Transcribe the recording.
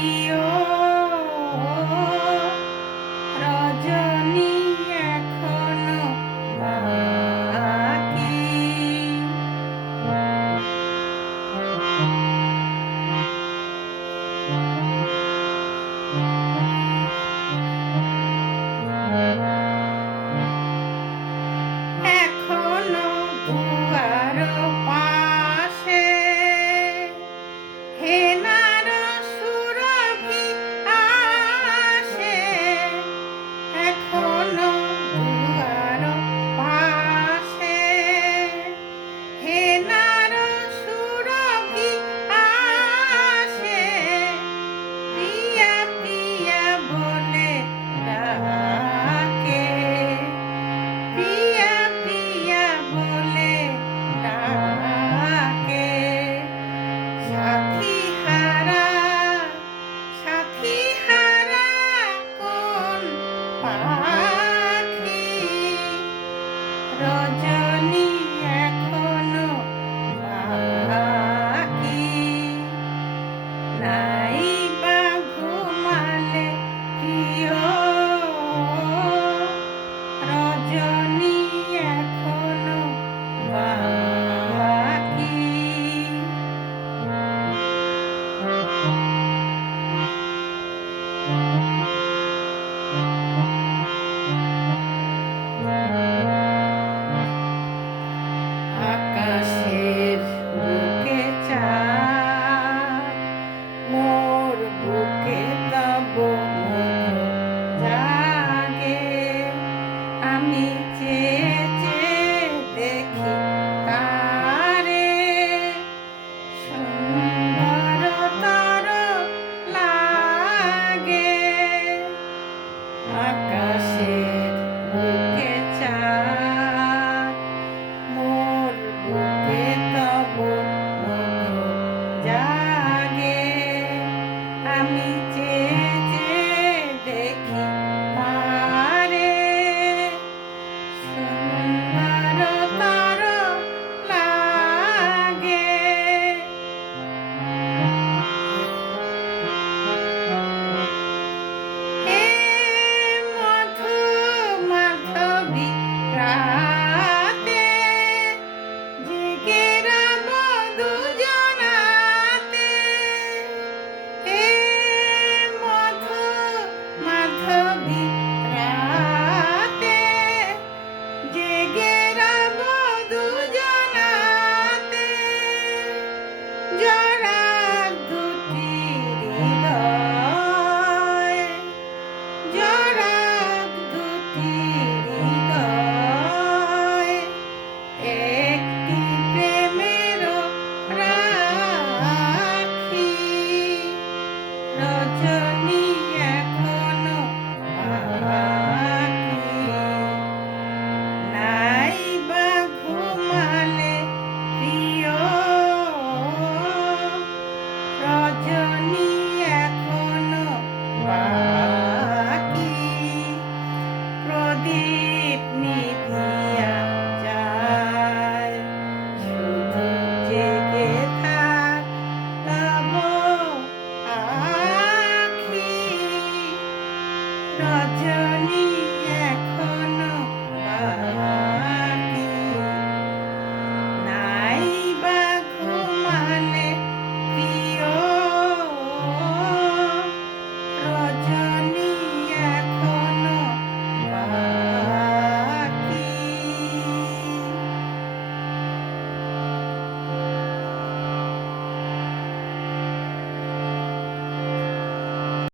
you. Bye.